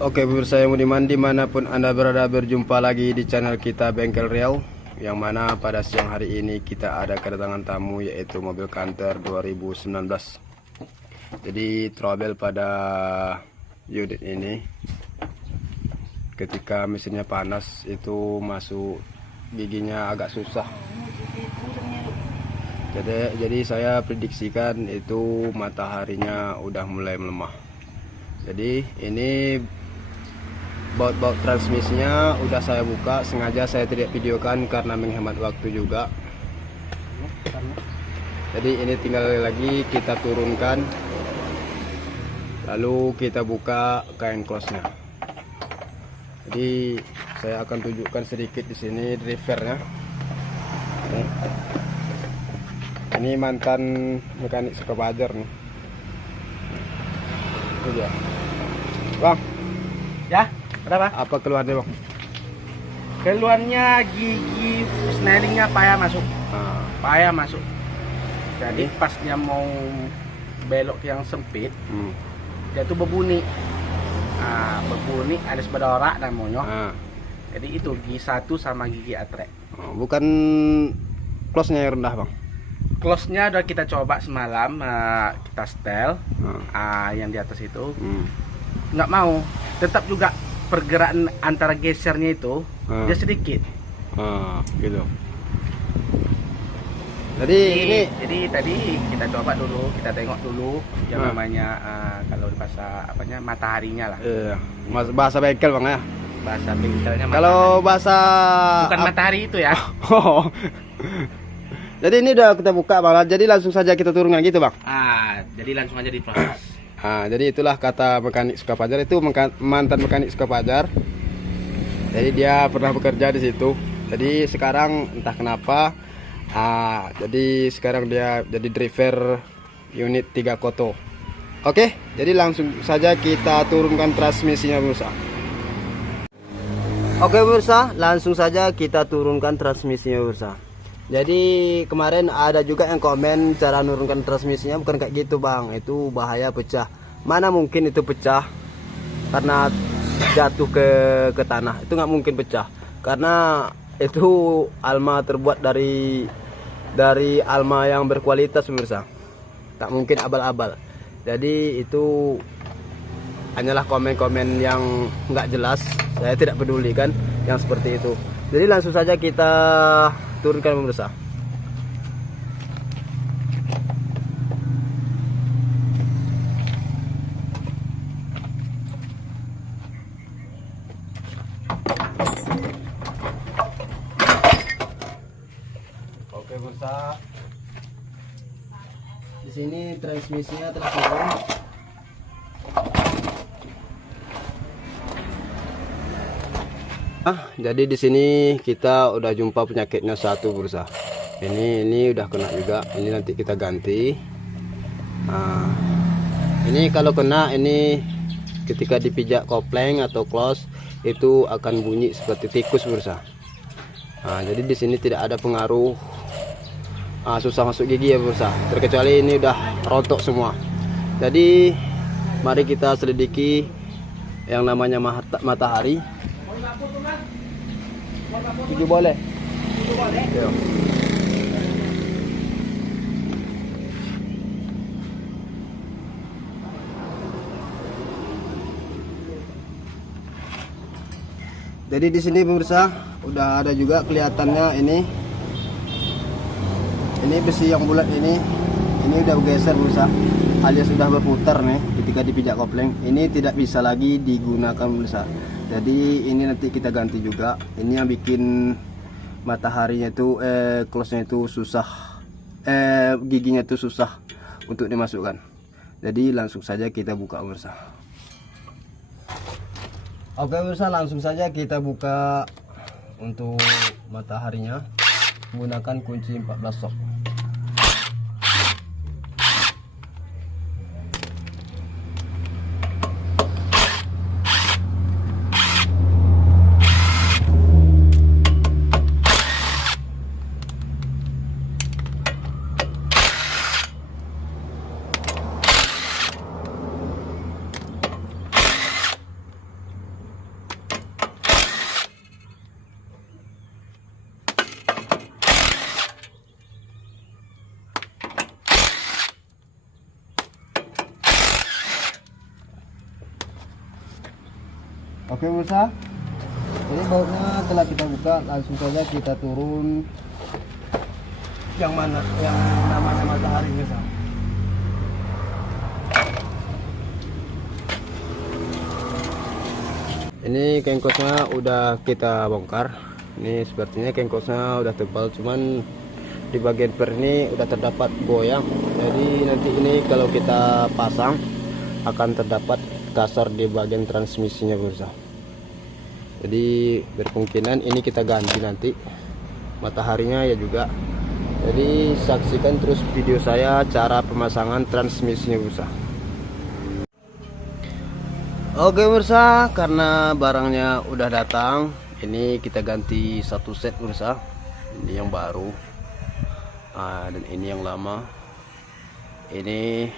Oke pemirsa yang budiman, dimanapun Anda berada, berjumpa lagi di channel kita Bengkel Riau. Yang mana pada siang hari ini kita ada kedatangan tamu, yaitu mobil Canter 2019. Jadi trouble pada unit ini, ketika mesinnya panas itu masuk giginya agak susah. Jadi saya prediksikan itu mataharinya udah mulai melemah. Jadi ini baut transmisinya udah saya buka, sengaja saya tidak videokan karena menghemat waktu juga. Jadi ini tinggal lagi kita turunkan, lalu kita buka kain close-nya. Jadi saya akan tunjukkan sedikit di sini drivernya. Ini mantan mekanik Sukabajar nih. Itu dia. Bang, ya, kenapa? apa keluarnya bang? Keluarnya gigi snellingnya payah masuk. Payah masuk. Jadi pas dia mau belok yang sempit, dia tuh berbunyi. Berbunyi ada sebedorak namanya. Jadi itu gigi satu sama gigi atrek. Bukan close-nya yang rendah bang? Close-nya udah kita coba semalam, kita setel yang di atas itu. Nggak mau, tetap juga pergerakan antara gesernya itu dia sedikit. Gitu. Jadi tadi kita coba dulu, kita tengok dulu yang namanya kalau di bahasa apanya mataharinya lah. Iya, bahasa bengkel bang ya. Bahasa bengkelnya. Kalau bahasa bukan matahari itu ya. Jadi ini udah kita buka bang. Jadi langsung saja kita turunkan gitu bang. Jadi langsung aja diproses. Jadi itulah kata mekanik Sukabajar, itu mantan mekanik Sukabajar. Jadi dia pernah bekerja di situ. Jadi sekarang entah kenapa, jadi sekarang dia jadi driver unit 3 Koto. Oke, jadi langsung saja kita turunkan transmisinya pemirsa. Oke pemirsa, langsung saja kita turunkan transmisinya pemirsa. Jadi kemarin ada juga yang komen cara menurunkan transmisinya bukan kayak gitu bang, itu bahaya pecah. Mana mungkin itu pecah karena jatuh ke tanah, itu nggak mungkin pecah karena itu alma terbuat dari alma yang berkualitas pemirsa, tak mungkin abal-abal. Jadi itu hanyalah komen-komen yang nggak jelas, saya tidak pedulikan yang seperti itu. Jadi langsung saja kita turunkan pemirsa. Oke pemirsa, di sini transmisinya telah turun. Jadi di sini kita udah jumpa penyakitnya satu pemirsa. Ini udah kena juga. Ini nanti kita ganti. Ini kalau kena, ini ketika dipijak kopleng atau close itu akan bunyi seperti tikus pemirsa. Jadi di sini tidak ada pengaruh susah masuk gigi ya pemirsa. Terkecuali ini udah rontok semua. Jadi mari kita selidiki yang namanya matahari. Tujuh boleh. Yo. Jadi di sini pemirsa udah ada juga kelihatannya ini besi yang bulat ini udah bergeser pemirsa, alias sudah berputar nih ketika dipijak kopling. Ini tidak bisa lagi digunakan pemirsa. Jadi ini nanti kita ganti juga. Ini yang bikin mataharinya itu close-nya itu susah, giginya itu susah untuk dimasukkan. Jadi langsung saja kita buka pemirsa. Oke pemirsa, langsung saja kita buka untuk mataharinya menggunakan kunci 14 sok. Oke pemirsa, ini bautnya telah kita buka, langsung saja kita turun yang mana yang namanya matahari pemirsa. Ini kengkosnya udah kita bongkar. Ini sepertinya kengkosnya udah tebal, cuman di bagian per ini udah terdapat goyang. Jadi nanti ini kalau kita pasang akan terdapat kasar di bagian transmisinya pemirsa. Jadi berkemungkinan ini kita ganti nanti mataharinya ya juga. Jadi saksikan terus video saya cara pemasangan transmisinya pemirsa. Oke pemirsa, karena barangnya udah datang, ini kita ganti satu set pemirsa. Ini yang baru, dan ini yang lama. Ini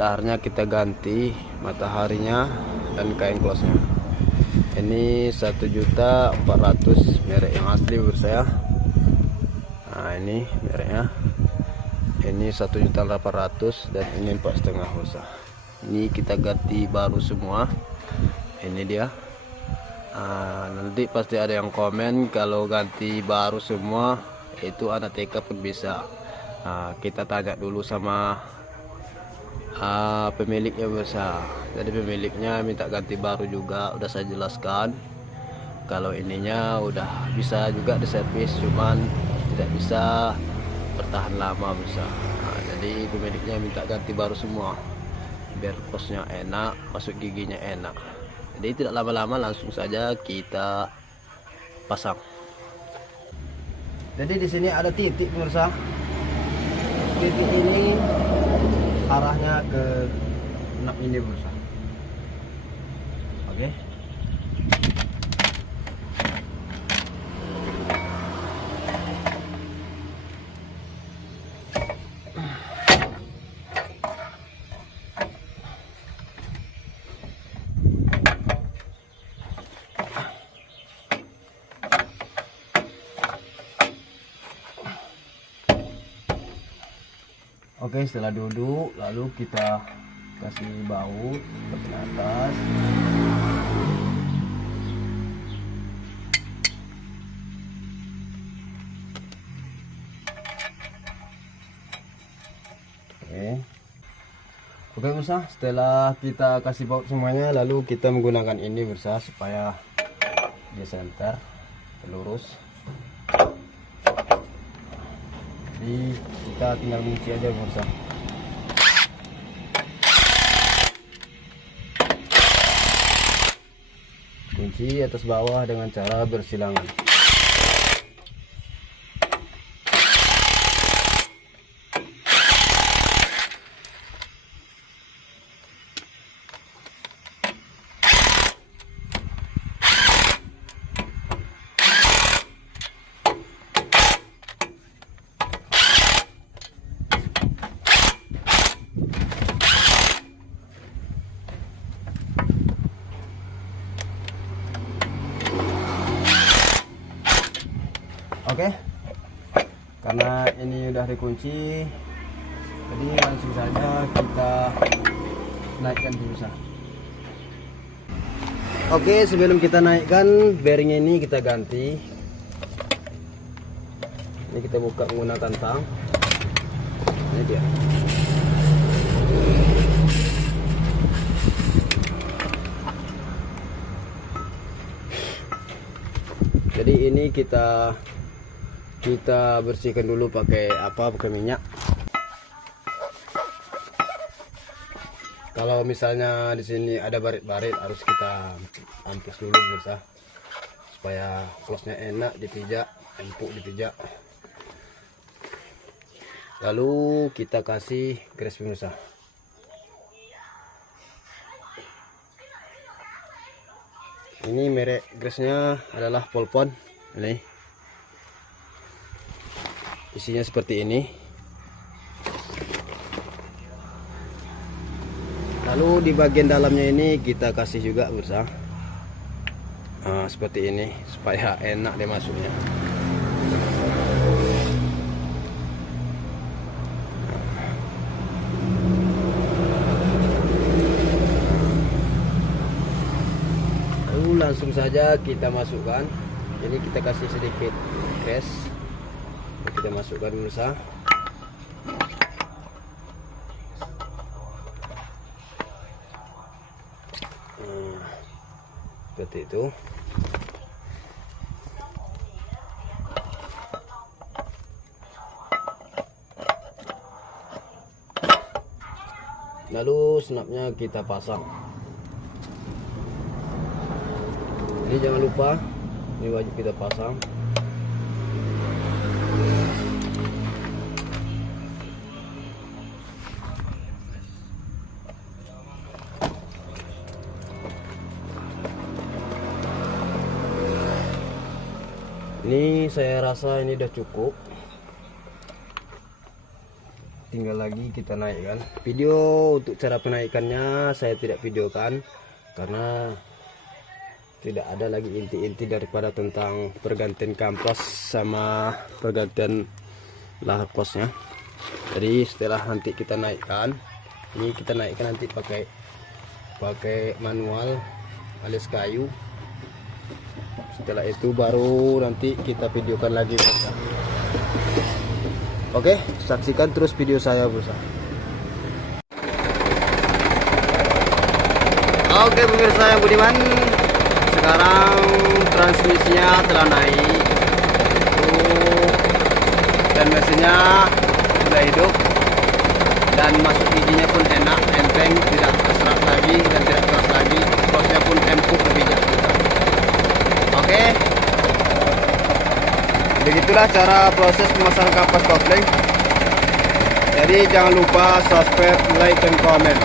laharnya kita ganti, mataharinya dan kain close-nya. Ini 1.400.000 merek yang asli pemirsa ya. Nah ini mereknya, ini 1.800.000 dan ini 4,5 pemirsa. Ini kita ganti baru semua. Ini dia. Nanti pasti ada yang komen kalau ganti baru semua itu anak TK pun bisa. Kita tanya dulu sama pemiliknya bisa. Jadi pemiliknya minta ganti baru juga, udah saya jelaskan kalau ininya udah bisa juga diservis, cuman tidak bisa bertahan lama bisa. Jadi pemiliknya minta ganti baru semua biar posnya enak, masuk giginya enak. Jadi tidak lama-lama, langsung saja kita pasang. Jadi di sini ada titik pemirsa. Titik ini arahnya ke enap ini pemirsa. Oke. Oke, setelah duduk lalu kita kasih baut ke atas. Oke pemirsa, setelah kita kasih baut semuanya, lalu kita menggunakan ini pemirsa supaya dia senter lurus. Jadi kita tinggal kunci aja pemirsa. Kunci atas bawah dengan cara bersilangan. Oke, karena ini udah dikunci, jadi langsung saja kita naikkan pemirsa. Oke, sebelum kita naikkan bearing ini kita ganti. Ini kita buka menggunakan tang. Ini dia. Jadi ini kita bersihkan dulu pakai minyak. Kalau misalnya di sini ada barit-barit harus kita amplas dulu pemirsa, supaya close-nya enak dipijak, empuk dipijak. Lalu kita kasih grease pemirsa. Ini merek grease-nya adalah Polpon. Ini isinya seperti ini. Lalu di bagian dalamnya ini kita kasih juga pemirsa, seperti ini supaya enak deh masuknya. langsung saja kita masukkan. Ini kita kasih sedikit gas, kita masukkan pemirsa. Seperti itu. Lalu senapnya kita pasang. Ini jangan lupa, ini wajib kita pasang. Ini saya rasa ini udah cukup. Tinggal lagi kita naikkan. Video untuk cara penaikannya saya tidak videokan karena tidak ada lagi inti-inti daripada tentang pergantian kamplos sama pergantian lahar posnya. Jadi setelah nanti kita naikkan, ini kita naikkan nanti pakai manual alias kayu. Setelah itu baru nanti kita videokan lagi. Oke, saksikan terus video saya berusaha. Oke pemirsa yang budiman, sekarang transmisinya telah naik dan mesinnya sudah hidup dan masuk giginya pun enak, enteng, tidak keserat lagi dan tidak keras lagi. Posnya pun empuk lebih jauh. Oke, begitulah cara proses pemasangan kapas kopling. Jadi jangan lupa subscribe, like, dan komen.